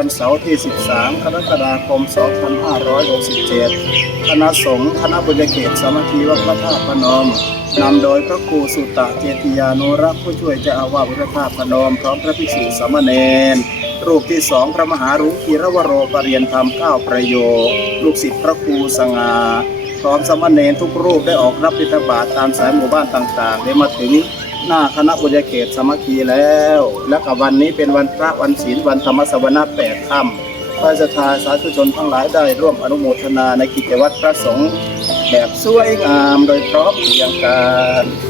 ชนทั้งหลายวันเสาร์ที่ 13 กรกฎาคม 2567 คณะสงฆ์คณะบุญเขตสามัคคีวัดพระธาตุพนม นำโดยพระครูสุตตะเจติยานุรักษ์ผู้ช่วยเจ้าอาวาสวัดพระธาตุพนม พร้อมพระภิกษุสามเณรรูปที่สองพระมหารุขีรวโรปรเรียนธรรมเก้าประโยคลูกศิษย์พระครูสง่าพร้อมสามเณรทุกรูปได้ออกรับบิณฑบาตตามสายหมู่บ้านต่างๆ ได้มาถึง หน้าคณะบุญเขตสมัคคีแล้ว และกับวันนี้เป็นวันพระวันศีลวันธรรมสวนาแปดค่ำพระสทาสาธุชนทั้งหลายได้ร่วมอนุโมทนาในกิจวัตรพระสงฆ์แบบสวยงามโดยพร้อมเพรียงกัน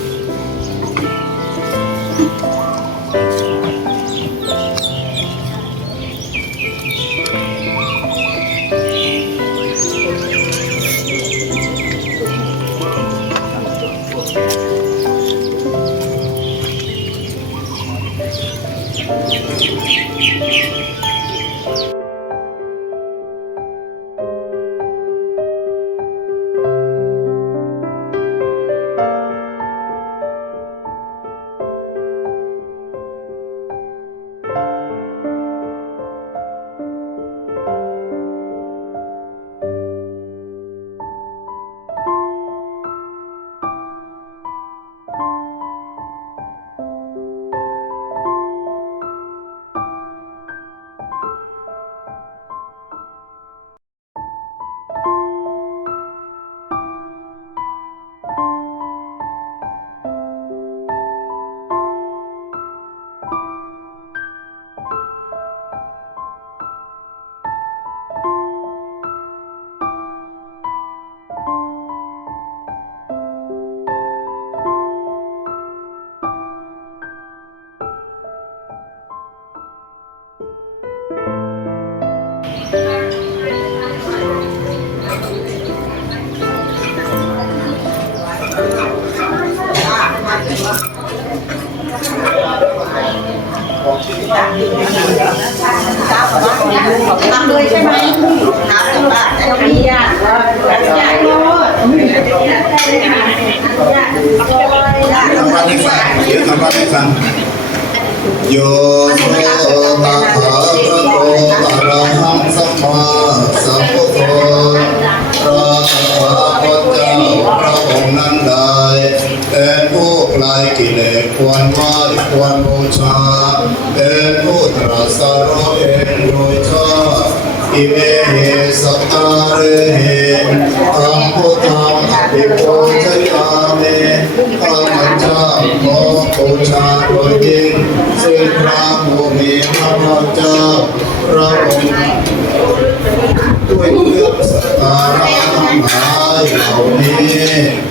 เลยใช่ไหมถามแต่ว่าแต่มีญาติว่าญาติโน้ตทำวัดให้ฟังเดี๋ยวทำวัดให้ฟังโยโสตัสสะภะคะโตอะระหังสัมมาสัมพุทโธพระตถาคตเจ้าพระองค์นั้นได้ เป็นผู้ไกลกิเลสควรไหวควรบูชาเป็นผู้ตรัสรู้เองโดยชอบอิเมเหสัตตาเรเหิธัมพุทธังอภิปูชยามิข้าพเจ้าขอบูชาโดยยิ่งซึ่งพระผู้มีพระภาคเจ้าพระองค์ด้วยเครื่องสักการะทั้งหลายเหล่านี้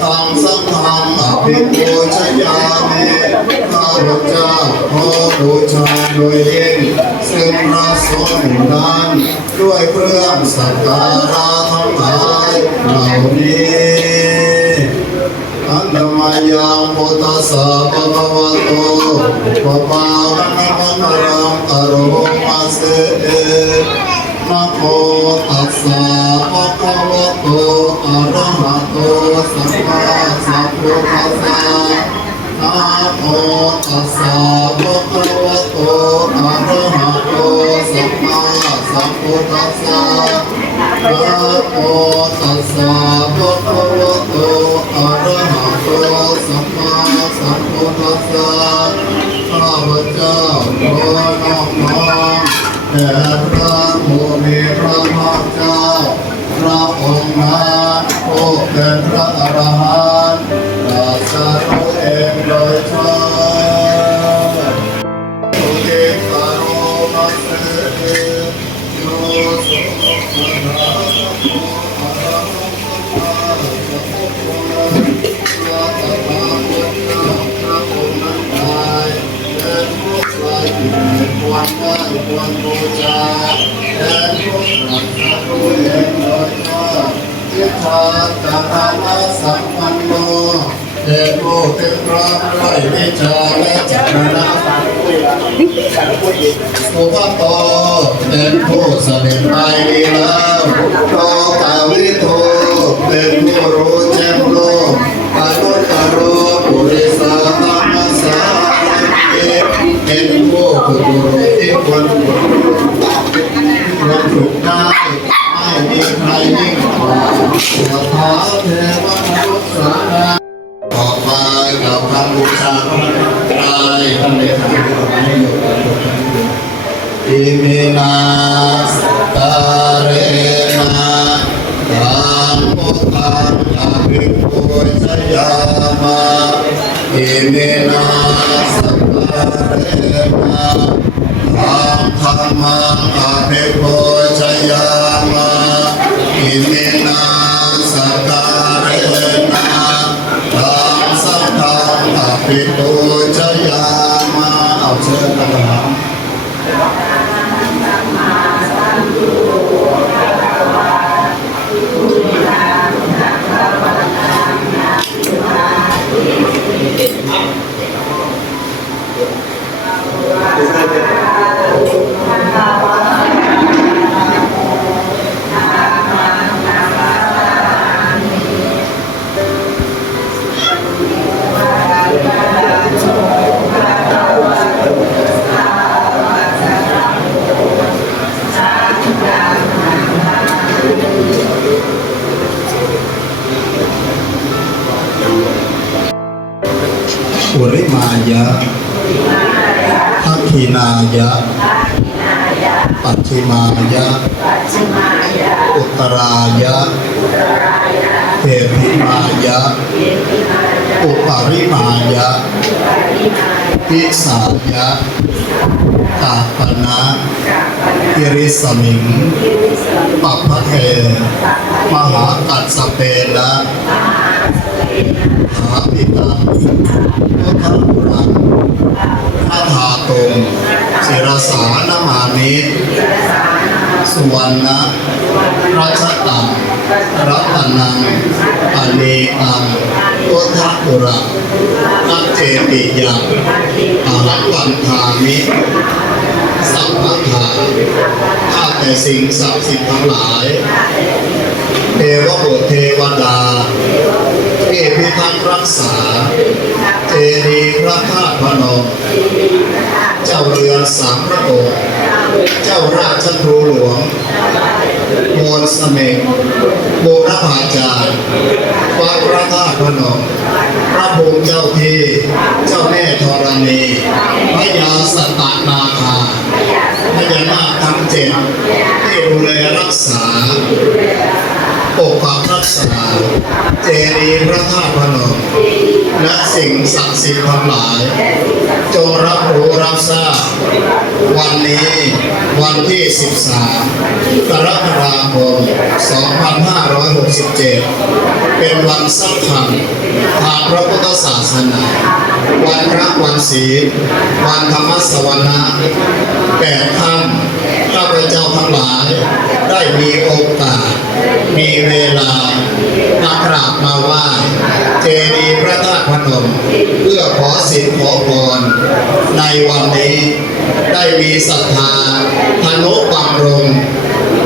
ยโสสวากาโตภะคะวะตาธัมพระธรรมทั้งหลายตามพระโอมีพระพุทธเจ้าตรัสไว้ดีแล้วอิเมหิสัจจาเรหิทางสังฆังอภิปูชยามิข้าพเจ้าขอบูชาโดยยิ่งซึ่งพระสงฆ์นั้นด้วยเครื่องสักการะทั้งหลายเหล่านี้อันตมายังพุทธัสสะภะคะวะโตปะปาคะนะมะคะรังกะโรมาเสนะโมตัสสะภะคะวะโต นะโมตัสสะภะคะวะโตอะระหะโตสัมมาสัมพุทธัสสะนะโมตัสสะภะคะวะโตอะระหะโตสัมมาสัมพุทธัสสะข้าพเจ้าขอนอบน้อมแด่พระผู้มีพระภาคเจ้า วรได้ควรบูชาและทุกหลักสักรู้เองโดยชอบทิฏฐาจาระสัมปันโนเทเด็ผู้ถึงพร้อมด้วยวิชาและจรณะสุภโตเป็นผู้เสด็จไปดีแล้วโลกาวิโทเป็นผู้รู้แจ้งโลกอนุตตรโรปุริสาธรรมสารถิ เป็นผู้ฝึกบุรุษที่ควรฝึกควรฝึกได้ไม่มีใครยิ่งกว่าตัวเท้าเทวมนุษย์สาราต่อไปกับคำบูชาพระกายท่านเลขาธิการให้อยู่กับทุกท่านอิมินาสการเรนะตังพุทธังอภิปุชยามาอิมินาสการเรนะตังธรรมังอภิปุชยามาอิมินาสกา รเรนะตังสัพพังอภิปูชยามาเอาเชิญกันนะครับ อุริมายะ ทักขินายะ ปัจฉิมายะ อุตรายะเทพิมายะ อุปาริมายะพิสายะตาปนะกิริสมิงปัพพะเท มหากัสสเปนะหาปิตังพุทธปุรังอาถาตุงศิรสานมานิสุวรรณะรัชตังรัตนังอเนกังพุทธปุระนัจเจติยังอารักวันทามิสัมปัทาข้าแต่สิ่งศักดิ์สิทธิ์ทั้งหลาย เทวบุตรเทวดาที่พิทักษ์รักษา เจดีย์พระธาตุพนม เจ้าเรือนสามพระองค์เจ้าราชครูหลวงโมนเสเมกโบรพาจารย์วัดพระธาตุพนมพระภูมิเจ้าที่เจ้าแม่ธรณีพระยาสัตตนาคาพญานาคทั้งเจ็ดที่ดูแลรักษา ปกปักรักษา เจดีย์พระธาตุพนมและสิ่งศักดิ์สิทธิ์ทั้งหลาย จงรับรู้รับทราบ วันนี้วันที่ 13 กรกฎาคม 2567 เป็นวันสำคัญทางพระพุทธศาสนา วันพระวันศีลวันธรรมสวนะแปดค่ำ ข้าพเจ้าทั้งหลาย ได้มีโอกาส มีเวลามากราบมาไหว้เจดีย์พระธาตุพนม เพื่อขอสิทธิ์ขอพรในวันนี้ได้มีศรัทธาธนุบำรุง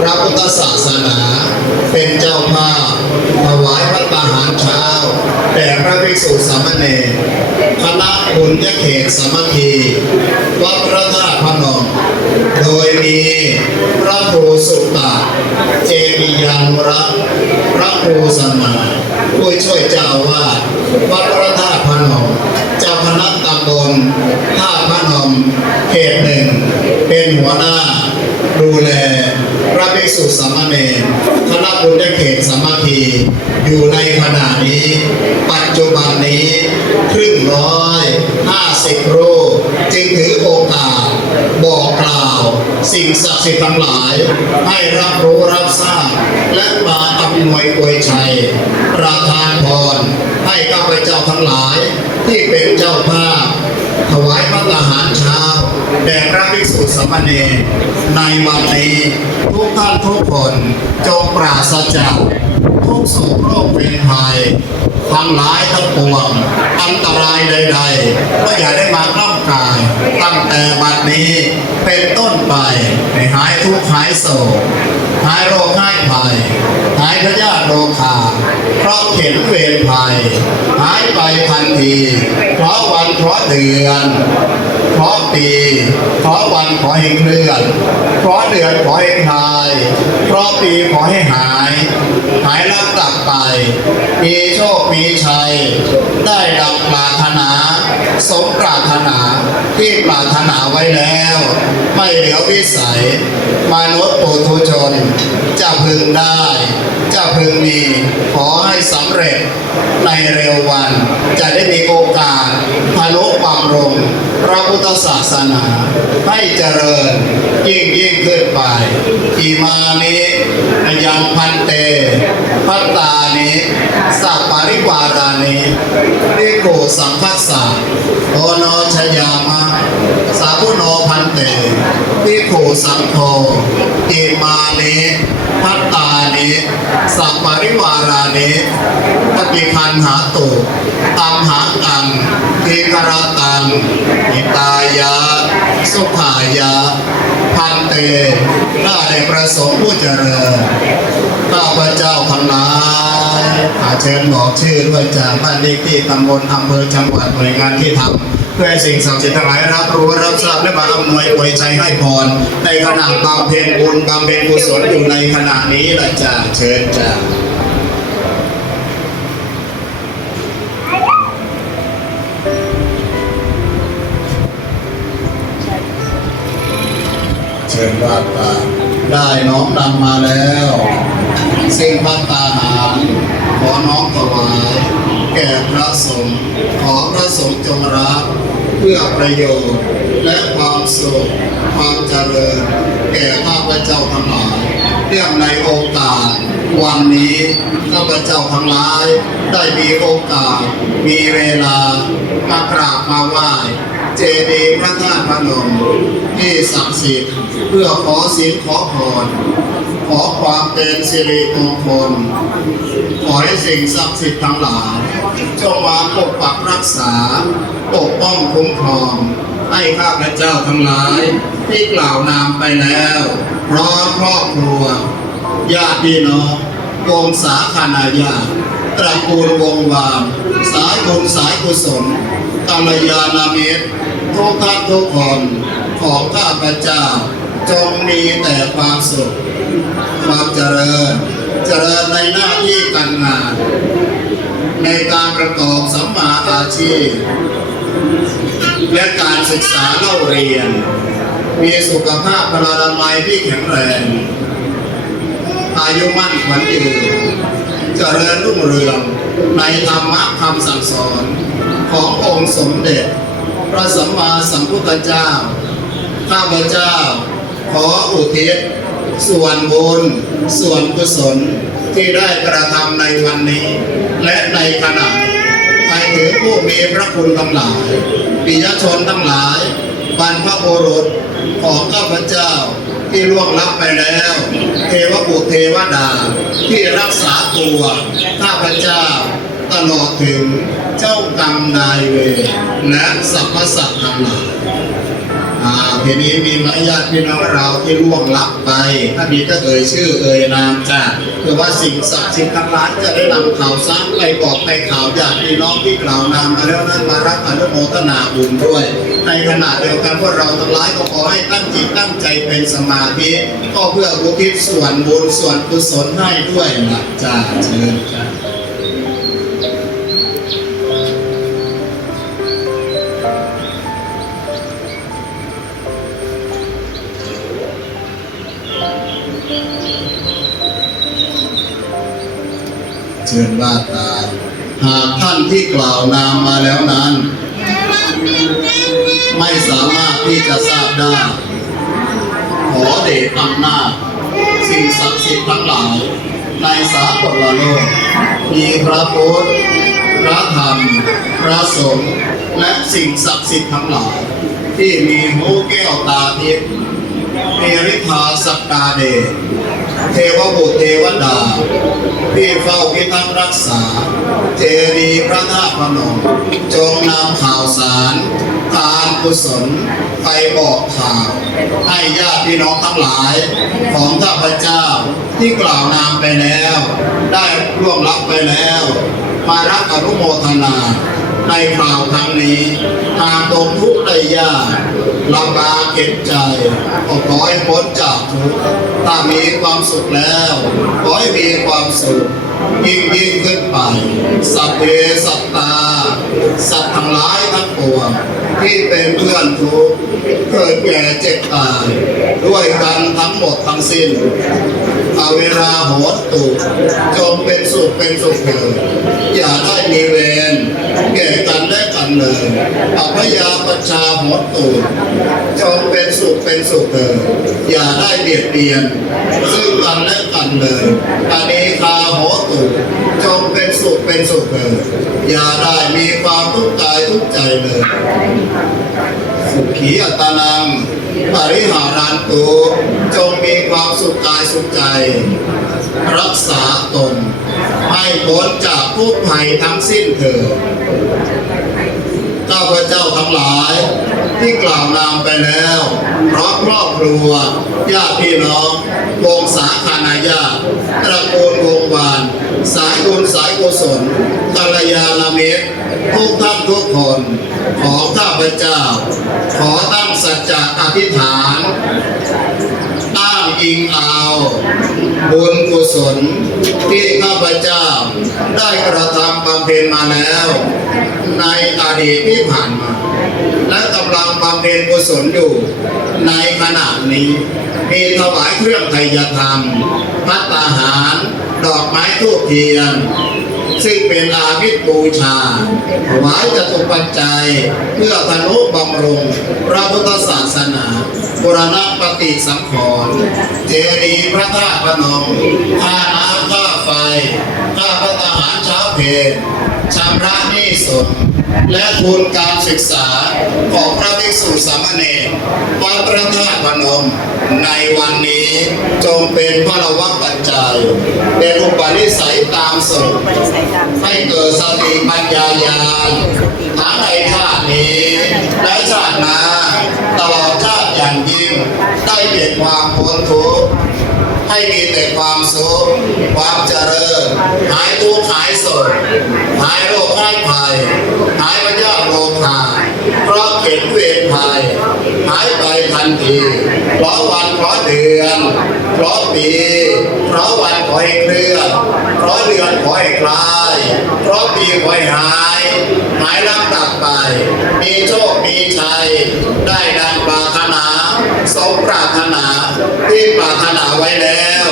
พระพุทธศาสนา เป็นเจ้าภาพถวายพระตาหารเช้าแด่พระภิกษุสามเณรคณะบุญญเขตสามัคคีวัดพระธาตุพนม โดยมีพระครูสุตตะเจดียานุรักษ์พระครูสมาผู้ช่วยเจ้าวาดวัดพระธาตุพนมเจ้าคณะตำบลท่าตุพนมเขตหนึ่ง เป็นหัวหน้าดูแล พระภิกษุสามเณรคณะบุญเขตสามัคคีอยู่ในขณะนี้ ปัจจุบันนี้ครึ่งร้อยห้าสิบรูปจึงถือโอกาส บอกกล่าว สิ่งศักดิ์สิทธิ์ทั้งหลาย ให้รับรู้รับทราบ และมาอำนวยอวยชัย ประทานพรให้ข้าพเจ้าทั้งหลายที่เป็นเจ้าภาพ ถวายพระทหารเช้าแด่พระภิกษุสามเณรในวันนี้ทุกท่านทุกคนจงปราศจากทุกโศกโรคเป็นภัยทั้งหลายทั้งปวงอันตรายใดๆก็อย่าได้มาก้ำกายตั้งแต่บัดนี้เป็นต้นไปให้หายทุกข์หายโศกหายโรคหายภัยหายพยาธิโรคาเพราะเข็นเวรภัย หายไปทันที เพราะวันเพราะเดือนเพราะปีเพราะวันขอให้เคลื่อนเพราะเดือนขอให้คลายเพราะปีขอให้หาย หายแล้วกลับไป มีโชค มีชัย ได้ดังปรารถนา สมปรารถนาที่ปรารถนาไว้แล้ว ไม่เหลือวิสัย มนุษย์ปุถุชน จะพึงได้ จะพึงมี ขอให้สำเร็จในเร็ววันจะได้มีโอกาส พาโลบำรุง พระพุทธศาสนา ให้เจริญยิ่งยิ่งขึ้นไปอิมานิยังพันเต พัตตานิสัพปริวารานิริโกสังคัสสะโอโนชยามะสาธุโนพันเตพิโขสังโฆอิมานิพัตตานิสัพปริวารานิปฏิคันหาตุตัมหาตังทีกรตั งอิตายะ สุขายะ พันเตข้าได้ประสงค์ผู้เจริญข้าพเจ้าทั้งหลายอาเชิญบอกชื่อด้วยจากบ้านเลขที่ตำบลอำเภอจังหวัดหน่วยงานที่ทำเพื่อสิ่งศักดิ์สิทธิ์ทั้งหลายรับรู้รับทราบและมาอำนวยอวยใจให้พรในขณะบำเพ็ญบุญบำเพ็ญกุศลอยู่ในขณะนี้ละจ้าเชิญจ้า เชิญว่าตาได้น้อมนำมาแล้วซึ่งพัตตาหารขอน้อมถวายแก่พระสงฆ์ขอพระสงฆ์จงรับเพื่อประโยชน์ และความสุขความเจริญ แก่ข้าพเจ้าทั้งหลายเรื่องในโอกาส วันนี้ข้าพเจ้าทั้งหลายได้มีโอกาส มีเวลามากราบมาไหว้ เจดีย์พระธาตุพนมที่ศักดิ์สิทธิ์เพื่อขอศีลขอพรขอความเป็นสิริมงคล ขอให้สิ่งศักดิ์สิทธิ์ทั้งหลายจงมาปกปักรักษา ปกป้องคุ้มครอง ให้ข้าพเจ้าทั้งหลาย ที่กล่าวนามไปแล้ว พร้อมครอบครัว ญาติพี่น้องวงศาคณาญาติตระกูลวงวาน สายบุญสายกุศล กัลยาณมิตรทุกท่านทุกคนของข้าพเจ้า จงมีแต่ความสุข ความเจริญ เจริญในหน้าที่การงาน ในการประกอบสัมมาอาชีพ และการศึกษาเล่าเรียน มีสุขภาพพลานามัยที่แข็งแรง อายุมั่นขวัญยืนเจริญรุ่งเรืองในธรรมะคำสั่งสอน ขององค์สมเด็จ พระสัมมาสัมพุทธเจ้า ข้าพเจ้า ขออุทิศส่วนบุญส่วนกุศลที่ได้กระทำในวันนี้ และในขณะไปถึงผู้มีพระคุณทั้งหลายปิยชนทั้งหลายบรรพบุรุษของข้าพเจ้าที่ล่วงลับไปแล้ว เทวบุตรเทวดาที่รักษาตัวข้าพเจ้า ตลอดถึงเจ้ากรรมนายเวรและสรรพสัตว์ทั้งหลายทีนี้มีไหมญาติพี่น้องเราที่ล่วงลับไป ถ้ามีก็เอ่ยชื่อเอ่ยนามจ้าเพื่อว่าสิ่งศักดิ์สิทธิ์ทั้งหลายจะได้นำข่าวสารไปบอกไปข่าวญาติพี่น้องที่กล่าวนามมาแล้วนั้นมารับอนุโมทนาบุญด้วย ในขณะเดียวกันพวกเราทั้งหลายก็ขอให้ตั้งจิตตั้งใจเป็นสมาธิก็เพื่ออุทิศส่วนบุญส่วนกุศลให้ด้วยนะจ้าเชิญจ้า ตา หากท่านที่กล่าวนามมาแล้วนั้น ไม่สามารถที่จะทราบได้ ขอเดชอำนาจสิ่งศักดิ์สิทธิ์ทั้งหลายในสากลโลก มีพระพุทธพระธรรม พระสงฆ์และสิ่งศักดิ์สิทธิ์ทั้งหลาย ที่มีหูแก้วตาทิพย์มีฤทธาสักดาเดช เทวบุตรเทวดา ที่เฝ้าพิทักษ์รักษา เจดีพระธาตุพนมจงนำข่าวสารทานกุศลไปบอกข่าว ให้ญาติพี่น้องทั้งหลายของข้าพเจ้าที่กล่าวนามไปแล้ว ได้ร่วงรับไปแล้ว มารับอนุโมทนา ในข่าวครั้งนี้หากตกทุกข์ได้ยากลำบากเก็บใจก็ขอให้พ้นจากทุกข์ถ้ามีความสุขแล้วขอให้มีความสุขยิ่งยิ่งขึ้นไปสัพเพสัตตา สัตว์ทั้งหลายทั้งปวงที่เป็นเพื่อนทุกข์เกิดแก่เจ็บตายด้วยกันทั้งหมดทั้งสิ้นเอาเวลาโหดตุกจงเป็นสุขเป็นสุขเถิดอย่าได้มีเวรแก่กันและ กันเลยอัพยาประชาโหดตุกจงเป็นสุขเป็นสุขเถิดอย่าได้เบียดเบียน ซึ่งกันและกันเลยอเนคาโหตุจงเป็นสุขเป็นสุขเถิดอย่าได้มีความทุกข์กายทุกข์ใจเลย สุขีอัตนังปริหารันตุจงมีความสุขกายสุขใจ รักษาตนให้พ้นจากทุกภัยทั้งสิ้นเถิด ข้าพเจ้าทั้งหลาย ที่กล่าวนามไปแล้วเพราะครอบครัวญาติพี่น้องวงสาคานาญาติตระกูลวงวาน สายบุญสายกุศลกัลยาณมิตรทุกท่านทุกคน ขอข้าพเจ้า ขอตั้งสัจจะอธิษฐาน อ้างอิงเอาบุญกุศลที่ข้าพเจ้าได้กระทำบำเพ็ญมาแล้ว ในอดีตที่ผ่านมา และกำลังบำเพ็ญกุศลอยู่ ในขณะนี้มีถวายเครื่องไทยธรรมพัตตาหาร ดอกไม้ทูบเทียนซึ่งเป็นอามิตบูชาถวายจตุปัจจัยเพื่อธนุบำรุงพระพุทธศาสนา บุรณปฏิสังขรณ์เจดีย์พระธาตุพนมค่าน้ำค่าไฟค่าพระทหารเช้าเพลชำระหนี้สดและทุนการศึกษาของพระภิกษุสามเณรวัดพระธาตุพนม ในวันนี้จงเป็นพระวัปัจจัย เป็นอุปนิสัยตามสมให้เกิดสติปัญญาญาณทั้งในชาตินี้และชาติหน้า อดชาติอย่างยิ่ง ได้เกิดความพ้นทุกข์ให้มีแต่ความสุขความเจริญ หายทุกข์หายโศกหายโรคหายภัย หายพยาธิโรคาเพราะเข็นเวรภัย หายไปทันที เพราะวันเพราะเดือน เพราะปี เพราะวันขอให้เคลื่อน เพราะเดือนขอให้คลาย เพราะปีขอให้หาย หายลำดับไป มีโชค มีชัย ได้ดังปรารถนา สมปรารถนาที่ปรารถนาไว้แล้ว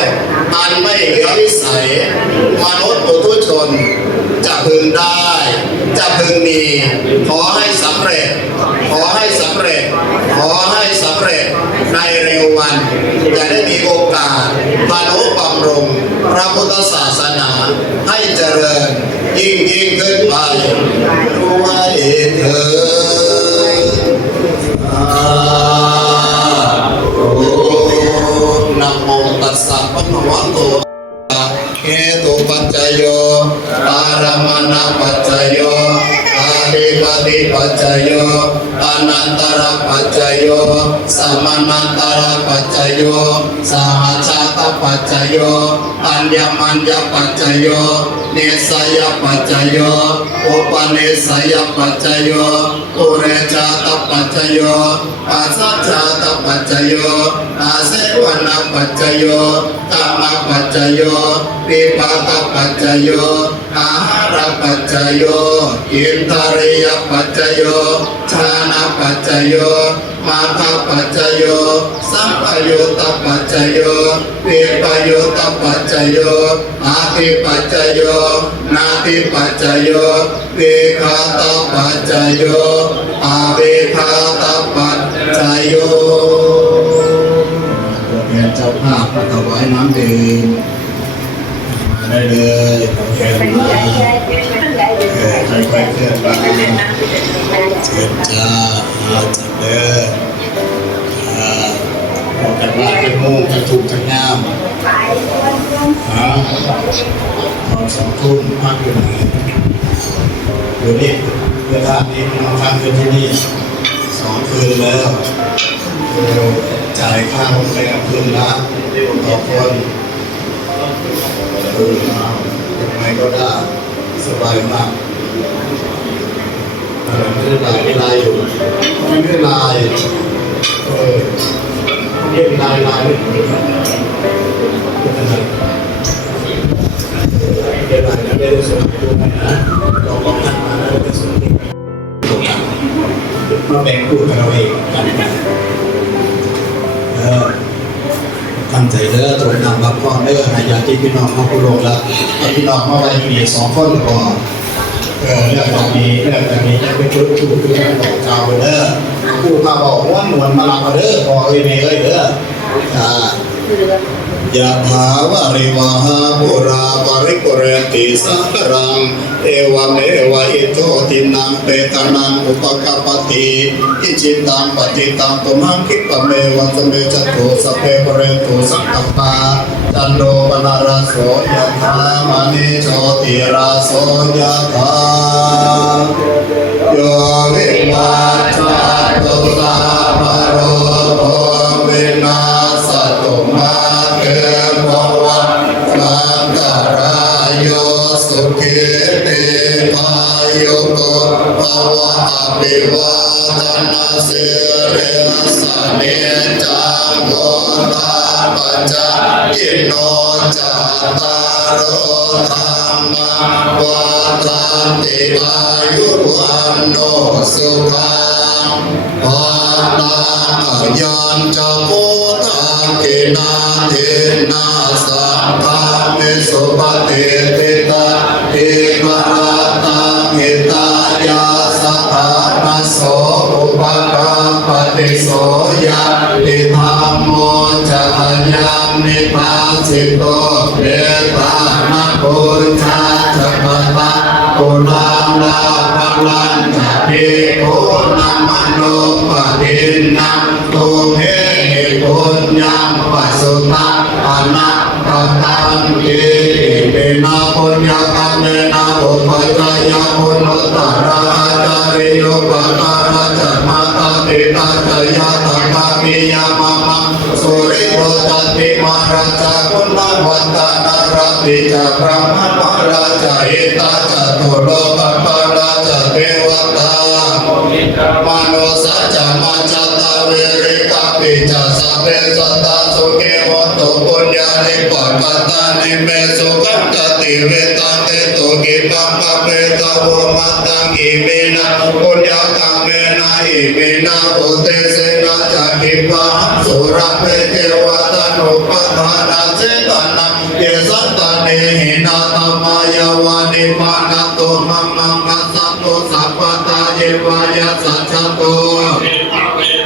มันไม่เหลือวิสัย มนุษย์ปุถุชน จะพึงได้ จะพึงมี ขอให้สำเร็จ ขอให้สำเร็จ ขอให้สำเร็จในเร็ววันจะได้มีโอกาสพานุบำรุงพระพุทธศาสนาให้เจริญ ยิ่งยิ่งขึ้นไปด้วยเถิด นะโมตัสสะภะคะวะโตเหตุปัจจโยปารามาณปัจจโยอาริปติปัจจโยอนันตระปัจจโยสัมมานันตระปัจจโยสหัต ปัจจโย อัญญมัญญปัจจโย เนสยปัจจโย อุปเนสยปัจจโยอุเรจาตปัจจโยปัสสจาตปัจจโยอาเสวนาปัจจโยกรรมปัจจโยปิปาตปัจจโยอาหารปัจจโย อินทริยปัจจโยชานะปัจจโยมาทปัจจโยสัมปยุตตปัจจโยวิปโยตตปัจจโยอาทิปัจจโยนาทิปัจจโยวิคาตปัจจโยอาวิคาตปัจจโยตัวแทนเจ้าภาพถวายน้ำดื่มมาได้เลยตัวแทนมาเออค่อยๆเคลื่อนไปเชิญจ้าอาจัดเด้ออ่า ออกจากบ้านเป็นโมงจะถูกจะงามฮะตอนสองทุ่มพักอยู่ไหนเดี๋ยวนี้เวลานี้พี่น้องค้างคืนที่นี่สองคืนแล้วเออจ่ายค่าโรงแรมคืนละต่อคนเออเอายังไงก็ได้สบายมากไม่ได้ลายไม่ลายอยู่ไม่ได้ลายเออ เรียกลายลายเรเรียกลายแล้วได้ส่งดูกันะลองลองทักมาแล้วได้ส่งดูตรงนั้นมาแบ่งคู่กันเราเองกันเออตั้งใจเด้อตรงนำรับพ่อเด้อหายาที่พี่น้องเขาคุโรแล้วพี่น้องเขาไว้มีสองคนก่อน เรื่องแบบนี้เรื่องแบบนี้จะเป็นชุดชุดคือเรื่องของชาวเด้อผู้พาบอกว่าหนวลมาลาเด้อพอเอ้ยเมย์เอ้ยเด้ออ่ายะถาวาริวหาปุราปริปุเรติสังกรัง เอวเมวะอิโตตินังเปตานังอุปกปปติอิจิตังปฏิตังตุมังคิปะเมวัสเมจตุสพเพปเรตุสังกปา จันโดปนารโสยะถามณิโชติราโสยะถาโยวิวัชชาตุสาภโรโภวินาสตุมาเตภวันตันตรายโยสุขิติพายุโกภวะอภิว จจยิโนจัตตารโอธรรมวัฏันติอายุวันโนสุขังวาลังยันจะโมทังกินาเทนาสัพพะเมสุปฏิติตา นิพพาสิโตเวตานาปุญชาจัปะตะปุนังลาภัลันจะพิโกนัมโนปะทินนังตุเมปุญญังปัสสุตะอนัตตังกิเปนะปุญญกรรมเมนะอุ ปจายปุณุตตระจาริโยปการะจัตมาตาปิตาจยาตถามิยามะมังสุริโยจันติมาราชาคุณนวันตานาราปิจาพระมมาราชาเอตาจตุโลกปาราชาเทวตามโนสัจามาจตาเวริกาปิจสัพเพสัตตาสุเกวัตโตปุญญานิปัตตานิเมสุขังกติเวตันเตโตกิปังปะเปตโวมัตตังอิมินาปุญญาตังเมนะอิมินาอุเตเสนะจักิปังสุระเพเทวตานุปทานาเจตนาเยสัตตาเนหินาตมายาวานิปานาตุมังมังกัสสะตุสัพพตาเยวายาสัจจตุ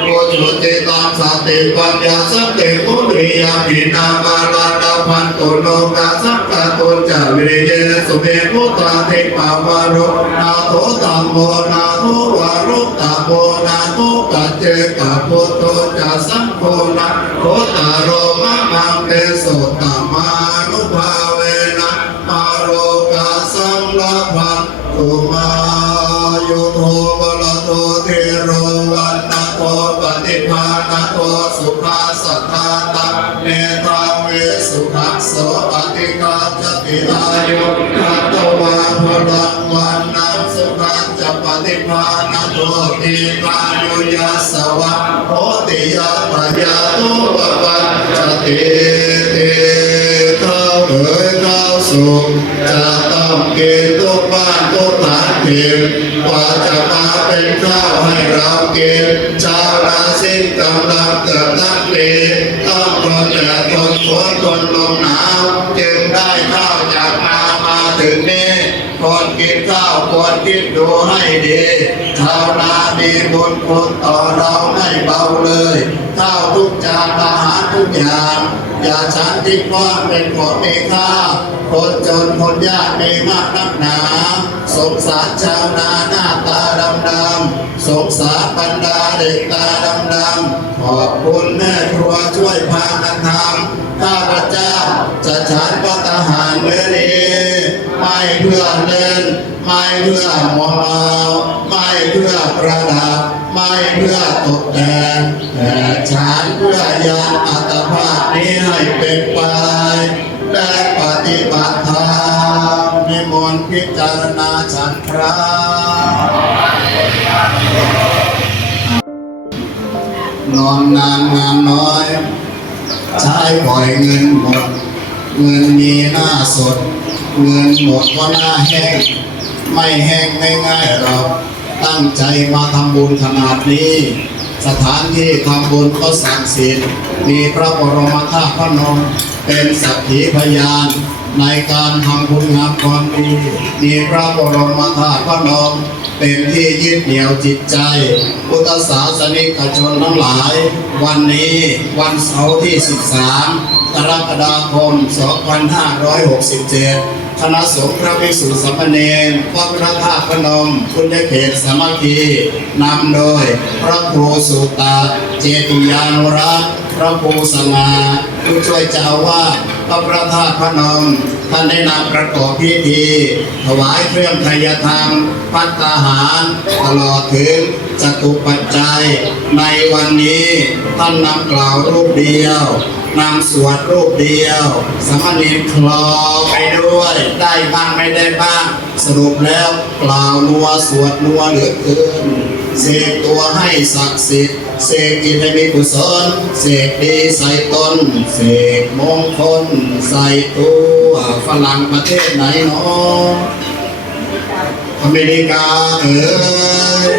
โอจุติตังสติปัญญาสัพเพปุริยาปินามาลา พันตุโลกาสักกะตุจาวิริเยสุเมพุตาติปาวารุนาโตตัมโมนาโตวารุตาโมนาโตปัจเจกาโพโตจะสัมโพนะโคตารโรมะมังเตสุตตมานุภา ตายุขัตวาพลังวันนัสุขัจปฏิภาณโตติกายุยัสวะโหติยาปยาตุปปัญจติติข้าวเอ๋ยข้าวสุกจะต้องกินทุกบ้านทุกฐานถิ่นกว่าจะมาเป็นข้าวให้เรากินชาวนาสินกำลังเกิดนักเลต้องทนแดดทนฝนทนลมหนาวจึงได้ข้าวจาก นามาถึงนี้คนกินข้าวควรคิดดูให้ดีทาวนามีบุญคุณต่อเราไม่เบาเลยข้าวทุกจานอาหารทุกอย่างอย่าฉันทิ้งกว้าเป็นของมีค่าคนจนคนยากมีมากนักหนา สงสารชาวนาหน้าตาดำดำสงสารบรรดาเด็กตาดำดำขอบคุณแม่ครัวช่วยพากันทำข้าพเจ้าจะฉันพัตหารเมื่อนี้ ไม่เพื่อเล่น ไม่เพื่อมอมาไม่เพื่อประดับ ไม่เพื่อตกแต่งแต่ฉันเพื่อยังอัตภาพนี้ให้เป็นไปและปฏิบัติธรรมนิมนต์พิจารณาฉันครับนอนนานงานน้อย ใช้ปล่อยเงินหมด เงินมีหน้าสด เงินหมดก็หน้าแห้ง ไม่แห้งง่ายๆหรอกตั้งใจมาทำบุญขนาดนี้ สถานที่ทำบุญก็สักสิทธิ์มีพระบรมธาตุพระนมเป็นสักขีพยานในการทำบุญงามความดีมีพระบรมธาตุพระนม เป็นที่ยึดเหนี่ยวจิตใจพุทธศาสนิกชนทั้งหลาย วันนี้วันเสาร์ที่ 13 กรกฎาคม 2567 คณะสงฆ์พระภิกษุสามเณรวัดพระธาตุพนมพุทธเขตสามัคคีนำโดยพระครูสุตาเจติยานุรักษ์ พระครูสง่าผู้ช่วยเจ้าอาวาสวัดพระธาตุพนมท่านได้นำประกอบพิธี ถวายเครื่องไทยธรรม พัตตาหาร ตลอดถึงจตุปัจจัย ในวันนี้ท่านนำกล่าวรูปเดียวนำสวดรูปเดียว สมณรคลอไปด้วย ได้บ้างไม่ได้บ้าง สรุปแล้วกล่าวนัวสวดนัวเหลือเกินเสกตัวให้ศักดิ์สิทธิ์ เสกจิตให้มีกุศลเสกดีใส่ตนเสกมงคลใส่ตัวฝรั่งประเทศไหนเนาะอเมริกาเอ๋ย